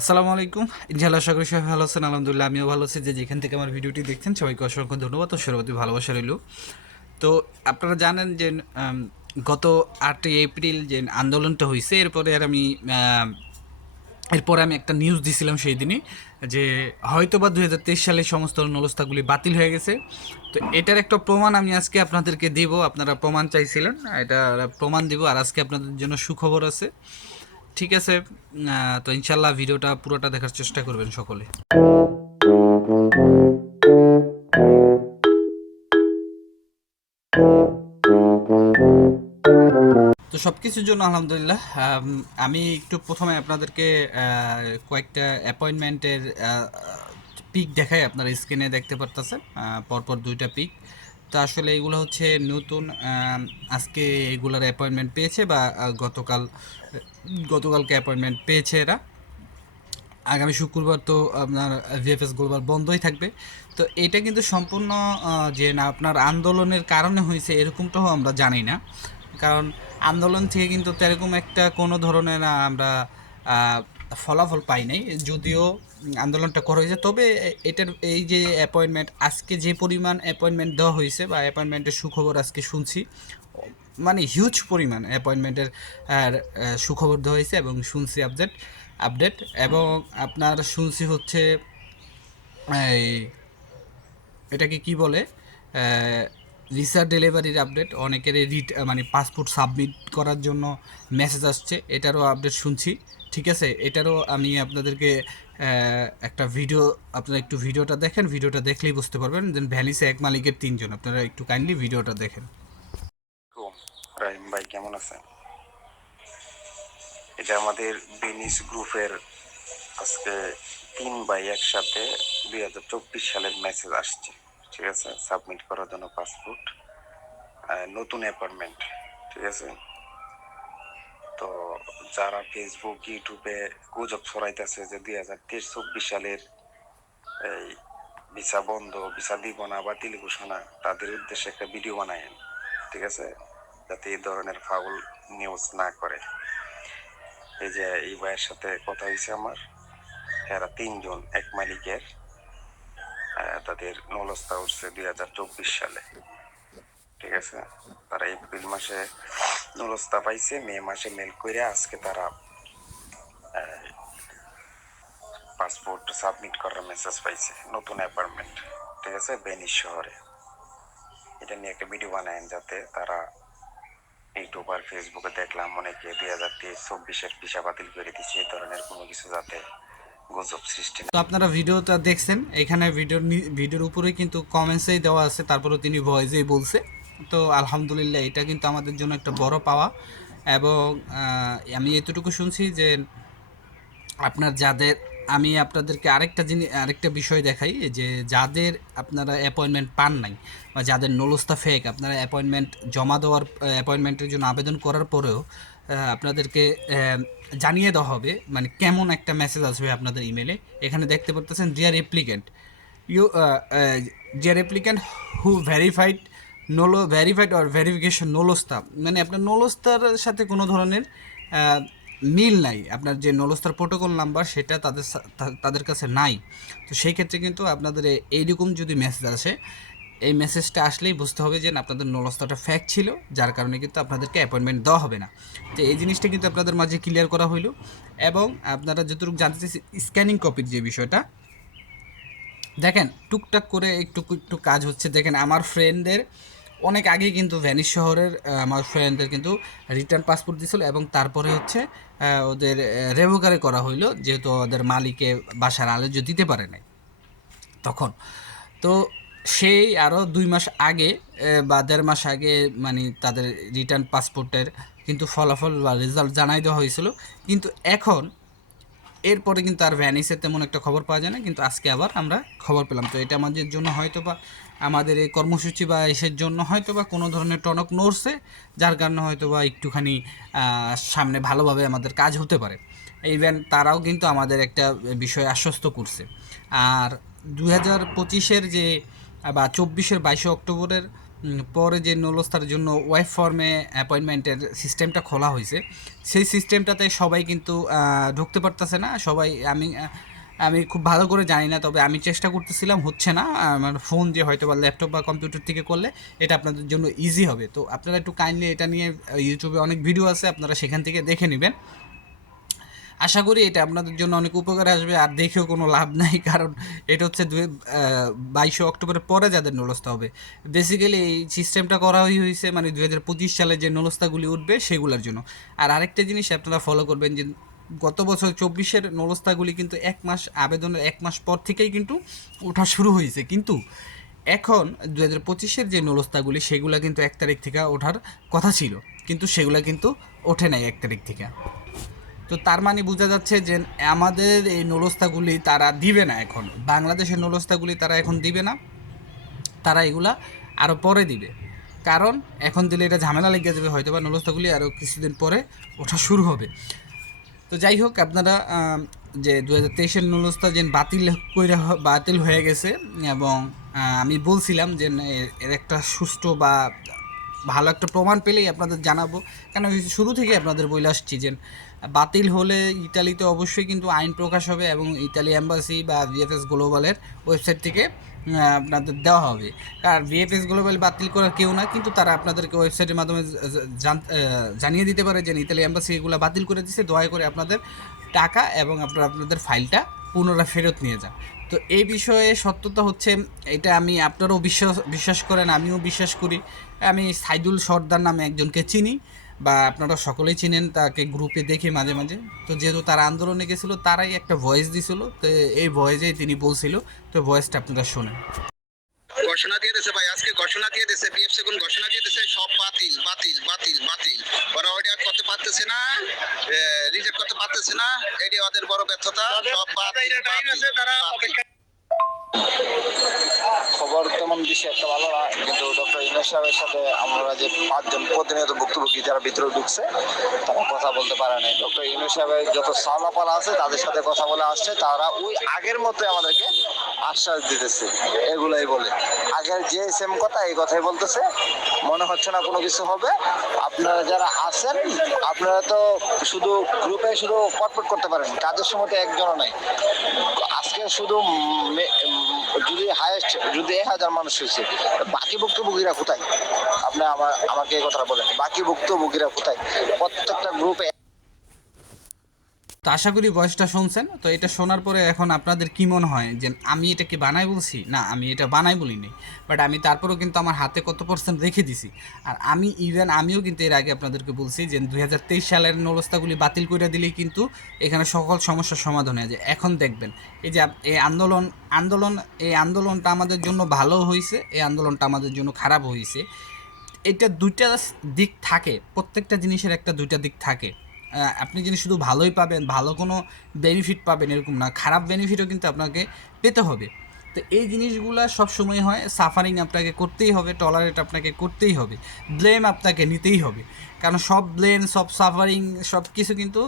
আসসালামু আলাইকুম। ইনশাআল্লাহ আশা করি সবাই ভালো আছেন। আলহামদুলিল্লাহ আমিও ভালো আছি। যে যেখান থেকে আমার ভিডিওটি দেখছেন সবাইকে অসংখ্য ধন্যবাদ ও সর্বতি ভালোবাসা রইল। তো আপনারা জানেন যে আম, গত 8ই এপ্রিল যে আন্দোলনটা হয়েছে এরপরে আমি একটা নিউজ দিছিলাম সেই দিনই যে হয়তোবা 2023 সালে সমস্ত নলস্থাগুলি বাতিল হয়ে গেছে। তো এটার একটা প্রমাণ আমি আজকে আপনাদেরকে দেব। আপনারা প্রমাণ চাইছিলেন, এটা প্রমাণ দিব। আর আজকে আপনাদের জন্য সুখবর আছে। ঠিক আছে, তো ইনশাল্লাহ ভিডিওটা পুরোটা দেখার চেষ্টা করবেন সকলে। তো সব কিছুর জন্য আলহামদুলিল্লাহ। আমি একটু প্রথমে আপনাদেরকে কয়েকটা অ্যাপয়েন্টমেন্টের পিক দেখাই। আপনারা স্ক্রিনে দেখতে পারতেছেন পরপর দুইটা পিক। তো আসলে এগুলো হচ্ছে নতুন, আজকে এগুলার অ্যাপয়েন্টমেন্ট পেয়েছে বা গতকালকে অ্যাপয়েন্টমেন্ট পেয়েছে এরা। আগামী শুক্রবার তো আপনার ভিএফএস গ্লোবাল বন্ধই থাকবে। তো এটা কিন্তু সম্পূর্ণ যে না আপনার আন্দোলনের কারণে হয়েছে এরকমটাও আমরা জানি না। কারণ আন্দোলন থেকে কিন্তু তেরকম একটা কোনো ধরনের আমরা আহ, ফলাফল পাই নাই, যদিও আন্দোলনটা করা হয়েছে। তবে এটার এই যে অ্যাপয়েন্টমেন্ট, আজকে যে পরিমাণ অ্যাপয়েন্টমেন্ট দেওয়া হয়েছে বা অ্যাপয়েন্টমেন্টের সুখবর আজকে শুনছি, মানে হিউজ পরিমাণ অ্যাপয়েন্টমেন্টের সুখবর দেওয়া হয়েছে এবং শুনছি আপডেট। এবং আপনার শুনছি হচ্ছে এই এটাকে কি বলে, ভিসা ডেলিভারির আপডেট, অনেকের মানে পাসপোর্ট সাবমিট করার জন্য মেসেজ আসছে, এটারও আপডেট শুনছি। ঠিক আছে, এটারও আমি আপনাদেরকে একটা ভিডিও, আপনারা একটু ভিডিওটা দেখেন। ভিডিওটা দেখলেই বুঝতে পারবেন। দেন ভ্যানিসে এক মালিকের 3 জন, আপনারা একটু কাইন্ডলি ভিডিওটা দেখেন। রাহিম ভাই কেমন আছেন? এটা আমাদের বেনিস গ্রুপের আজকে 3 ভাই একসাথে 2024 সালের মেসেজ আসছে। ঠিক আছে, সাবমিট করার জন্য পাসপোর্ট, নতুন অ্যাপয়েন্টমেন্ট। ঠিক আছে, তো যারা ফেসবুক ইউটিউবে গুজব ছড়াইতেছে যে 2023-24 সালের এই ভিসা বন্ধ, ভিসা দিব না, বাতিল ঘোষণা, তাদের উদ্দেশ্যে একটা ভিডিও বানায়েন। ঠিক আছে, যাতে এই ধরনের ফাউল নিউজ না করে। এই যে এই ভাইয়ের সাথে কথা হয়েছে আমার, এরা 3 জন এক মালিকের, তাদের নলস্তা উঠছে 2024 সালে। ঠিক আছে, তারা এপ্রিল মাসে নলস্তা পাইছে, মে মাসে মেল করে আজকে তারা পাসপোর্ট সাবমিট করার মেসেজ পাইছে, নতুন অ্যাপার্টমেন্ট। ঠিক আছে, বেনিস শহরে। এটা নিয়ে একটা ভিডিও বানায়েন যাতে তারা, ইউটিউব আর ফেসবুকে দেখলাম অনেকে 2023-24 ভিসা বাতিল করে দিচ্ছে, এই ধরনের কোনো কিছু যাতে গুজব সৃষ্টি না। তো আপনারা ভিডিওটা দেখছেন, এখানে ভিডিওর উপরে কিন্তু কমেন্টসেই দেওয়া আছে, তারপরেও তিনি ভয়েসেই বলছে। তো আলহামদুলিল্লাহ, এটা কিন্তু আমাদের জন্য একটা বড় পাওয়া। এবং আমি এতটুকু শুনছি যে আপনার যাদের, আমি আপনাদেরকে আরেকটা বিষয় দেখাই যে যাদের আপনারা অ্যাপয়েন্টমেন্ট পান নাই বা যাদের নলস্তা ফেক, আপনারা অ্যাপয়েন্টমেন্ট জমা দেওয়ার, অ্যাপয়েন্টমেন্টের জন্য আবেদন করার পরেও আপনাদেরকে জানিয়ে দেওয়া হবে মানে কেমন একটা মেসেজ আসবে আপনাদের ইমেলে। এখানে দেখতে পারতেছেন dear applicant, you dear applicant who verified or verification নলস্তা, মানে আপনার নলস্তার সাথে কোনো ধরনের মিল নাই। আপনার যে নলস্তার প্রোটোকল নাম্বার সেটা তাদের কাছে নাই। তো সেই ক্ষেত্রে কিন্তু আপনাদের এইরকম যদি মেসেজ আসে, এই মেসেজটা আসলেই বুঝতে হবে যে আপনাদের নলস্তাটা ফ্যাক ছিল, যার কারণে কিন্তু আপনাদেরকে অ্যাপয়েন্টমেন্ট দেওয়া হবে না। তো এই জিনিসটা কিন্তু আপনাদের মাঝে ক্লিয়ার করা হইল। এবং আপনারা যতটুকু জানতে চাইছি স্ক্যানিং কপির যে বিষয়টা, দেখেন টুকটাক করে একটু একটু কাজ হচ্ছে। দেখেন আমার ফ্রেন্ডদের অনেক আগে কিন্তু ভ্যানিস শহরের আমার ফ্রেন্ডদের কিন্তু রিটার্ন পাসপোর্ট দিয়েছিল এবং তারপরে হচ্ছে ওদের রেভোকারে করা হইলো, যেহেতু ওদের মালিকে বাসার আলোচ্য দিতে পারে নাই তখন। তো সেই আরও 2 মাস আগে বা 1.5 মাস আগে মানে তাদের রিটার্ন পাসপোর্টের কিন্তু ফলাফল বা রেজাল্ট জানাই দেওয়া হয়েছিল। কিন্তু এখন এরপরে কিন্তু আর ভ্যানিসের তেমন একটা খবর পাওয়া যায় না, কিন্তু আজকে আবার আমরা খবর পেলাম। তো এটা আমাদের জন্য হয়তো বা আমাদের এই কর্মসূচি বা এসের জন্য হয়তো বা কোনো ধরনের টনক নড়ছে, যার কারণে হয়তো বা একটুখানি সামনে ভালোভাবে আমাদের কাজ হতে পারে। ইভেন তারাও কিন্তু আমাদের একটা বিষয় আশ্বস্ত করছে। আর 2025-এর যে বা 24-এর 22শে অক্টোবরের পরে যে নলস্তার জন্য ওয়েব ফর্মে অ্যাপয়েন্টমেন্টের সিস্টেমটা খোলা হয়েছে, সেই সিস্টেমটাতে সবাই কিন্তু ঢুকতে পারতেছে না। সবাই আমি খুব ভালো করে জানি না, তবে আমি চেষ্টা করতেছিলাম, হচ্ছে না। আমার ফোন যে হয়তো বা ল্যাপটপ বা কম্পিউটার থেকে করলে এটা আপনাদের জন্য ইজি হবে। তো আপনারা একটু কাইন্ডলি এটা নিয়ে ইউটিউবে অনেক ভিডিও আছে, আপনারা সেখান থেকে দেখে নেবেন। আশা করি এটা আপনাদের জন্য অনেক উপকারে আসবে। আর দেখেও কোনো লাভ নাই, কারণ এটা হচ্ছে 22 অক্টোবরের পরে যাদের নলস্তা হবে। বেসিক্যালি এই সিস্টেমটা করা হয়েছে মানে 2025 সালে যে নলস্তাগুলি উঠবে সেগুলোর জন্য। আর আরেকটা জিনিস আপনারা ফলো করবেন যে গত বছর 24-এর নলস্তাগুলি কিন্তু 1 মাস আবেদনের 1 মাস পর থেকেই কিন্তু ওঠা শুরু হয়েছে, কিন্তু এখন 2025-এর যে নলস্তাগুলি সেগুলো কিন্তু 1 তারিখ থেকে ওঠার কথা ছিল, কিন্তু সেগুলো কিন্তু ওঠে নাই 1 তারিখ থেকে। তো তার মানে বোঝা যাচ্ছে যে আমাদের এই নলস্তাগুলি তারা দিবে না, এখন বাংলাদেশের নলস্তাগুলি তারা এখন দিবে না, তারা এগুলা আরও পরে দিবে। কারণ এখন দিলে এটা ঝামেলা লেগে যাবে, হয়তো বা নলস্তাগুলি আরও কিছুদিন পরে ওঠা শুরু হবে। তো যাই হোক, আপনারা যে 2023-এর নলস্তা যে বাতিল হয়ে গেছে, এবং আমি বলছিলাম যে এর একটা সুষ্ঠু বা ভালো একটা প্রমাণ পেলেই আপনাদের জানাবো। কেন শুরু থেকে আপনাদের বলে আসছি যে বাতিল হলে ইতালিতে অবশ্যই কিন্তু আইন প্রকাশ হবে, এবং ইতালি অ্যাম্বাসি বা ভিএফএস গ্লোবালের ওয়েবসাইট থেকে আপনাদের দেওয়া হবে। আর ভিএফএস গ্লোবাল বাতিল করার কেউ না, কিন্তু তারা আপনাদেরকে ওয়েবসাইটের মাধ্যমে জানিয়ে দিতে পারে যে ইতালি অ্যাম্বাসি এগুলো বাতিল করে দিচ্ছে, দয়া করে আপনাদের টাকা এবং আপনাদের ফাইলটা পুনরায় ফেরত নিয়ে যান। তো এই বিষয়ে সত্যতা হচ্ছে এটা, আমি আপনারাও বিশ্বাস করেন, আমিও বিশ্বাস করি। আমি সাইদুল সর্দার নামে একজনকে চিনি, বা আপনারা সকলেই চিনেন, তাকে গ্রুপে দেখি মাঝে মাঝে। তো যেহেতু তারা আন্দোলনে গেছিলো, তারাই একটা ভয়েস দিছিল, তো এই ভয়েসেই তিনি বলছিল। তো ভয়েসটা আপনারা শোনেন। ঘোষণা দিয়ে দিয়েছে ভাই, আজকে ঘোষণা দিয়ে দিয়েছে, বিএফসি কোন ঘোষণা দিয়ে দিয়েছে, সব বাতিল বাতিল বাতিল বাতিল। ওরা অর্ডার করতে পারতেছে না, রিজেক্ট করতে পারতেছে না, এটি ওদের বড় ব্যর্থতা। সব বাতিল বাতিল। খবর তেমন বেশি একটা ভালো না, কিন্তু ডক্টর ইউনূস সাহেবের সাথে আমরা যে 5 জন প্রতিনিয়ত ভুক্তভোগী যারা ভিতরে ঢুকছে তারা কথা বলতে পারে নাই। ডক্টর ইউনূস সাহেবের যত সালাপালা আছে তাদের সাথে কথা বলে আসছে, তারা ওই আগের মতোই আমাদেরকে আশ্বাস দিতেছে, এগুলাই বলে আগের যে সেম কথা এই কথাই বলতেছে। মনে হচ্ছে না কোনো কিছু হবে। আপনারা যারা আছেন আপনারা তো শুধু গ্রুপে শুধু পটপট করতে পারেন, কাজের সময় তো একজনও নাই। আজকে শুধু যদি হাইয়েস্ট যদি 1000 মানুষ হয়েছে, বাকি ভুক্তভোগীরা কোথায়? আপনি আমাকে এই কথাটা বলেন, বাকি ভুক্তভোগীরা কোথায়? প্রত্যেকটা গ্রুপে। তো আশা করি ভয়েসটা শুনছেন। তো এটা শোনার পরে এখন আপনাদের কী মনে হয় যে আমি এটা কি বানাই বলছি? না, আমি এটা বানাই বলিনি, বাট আমি তারপরেও কিন্তু আমার হাতে কত % রেখে দিছি। আর আমিও কিন্তু এর আগে আপনাদেরকে বলছি যে 2023 সালের নলস্তাগুলি বাতিল করে দিলেই কিন্তু এখানে সকল সমস্যার সমাধান হয়ে যায়। এখন দেখবেন এই যে এই আন্দোলনটা আমাদের জন্য ভালো হয়েছে, এই আন্দোলনটা আমাদের জন্য খারাপ হয়েছে। এটা দুইটা দিক থাকে, প্রত্যেকটা জিনিসের একটা দুইটা দিক থাকে। আপনি যিনি শুধু ভালোই পাবেন, ভালো কোনো বেনিফিট পাবেন এরকম না, খারাপ বেনিফিটও কিন্তু আপনাকে পেতে হবে। তো এই জিনিসগুলো সবসময় হয়, সাফারিং আপনাকে করতেই হবে, টলারেট আপনাকে করতেই হবে, ব্লেম আপনাকে নিতেই হবে। কারণ সব ব্লেম, সব সাফারিং, সব কিছু কিন্তু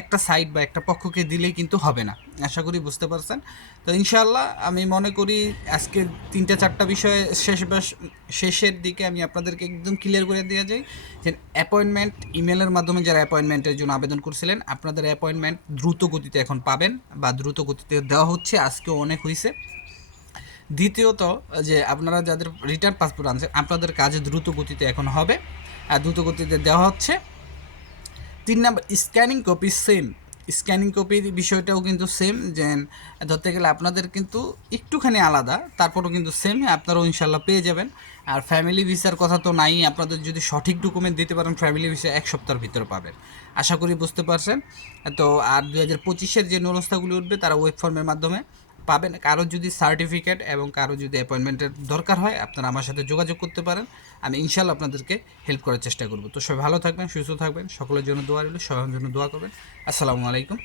একটা সাইড বা একটা পক্ষকে দিলেই কিন্তু হবে না। আশা করি বুঝতে পারছেন। তো ইনশাআল্লাহ আমি মনে করি আজকে 3-4টা বিষয় শেষের দিকে আমি আপনাদেরকে একদম ক্লিয়ার করে দিয়ে যাই যে অ্যাপয়েন্টমেন্ট ইমেলের মাধ্যমে যারা অ্যাপয়েন্টমেন্টের জন্য আবেদন করছিলেন, আপনাদের অ্যাপয়েন্টমেন্ট দ্রুত গতিতে এখন পাবেন, বা দ্রুত গতিতে দেওয়া হচ্ছে, আজকেও অনেক হয়েছে। দ্বিতীয়ত, যে আপনারা যাদের রিটার্ন পাসপোর্ট আনছেন আপনাদের কাজে দ্রুত গতিতে এখন হবে, আর দ্রুত গতিতে দেওয়া হচ্ছে। 3 number, scanning copy same. Scanning কপির বিষয়টাও কিন্তু সেম, যে ধরতে গেলে আপনাদের কিন্তু একটুখানি আলাদা, তারপরেও কিন্তু সেম, আপনারাও ইনশাল্লাহ পেয়ে যাবেন। আর ফ্যামিলি ভিসার কথা তো নাই, আপনাদের যদি সঠিক ডকুমেন্ট দিতে পারেন ফ্যামিলি ভিসা 1 সপ্তাহের ভিতরে পাবেন। আশা করি বুঝতে পারছেন। তো আর 2025-এর যে নলস্তাগুলি উঠবে তারা ওয়েব ফর্মের মাধ্যমে পাবেন। কারো যদি সার্টিফিকেট এবং কারো যদি অ্যাপয়েন্টমেন্টের দরকার হয় আপনারা আমার সাথে যোগাযোগ করতে পারেন, আমি ইনশাল্লাহ আপনাদেরকে হেল্প করার চেষ্টা করব। তো সবাই ভালো থাকবেন, সুস্থ থাকবেন, সকলের জন্য দোয়া রইল, সবার জন্য দোয়া করবেন। আসসালামু আলাইকুম।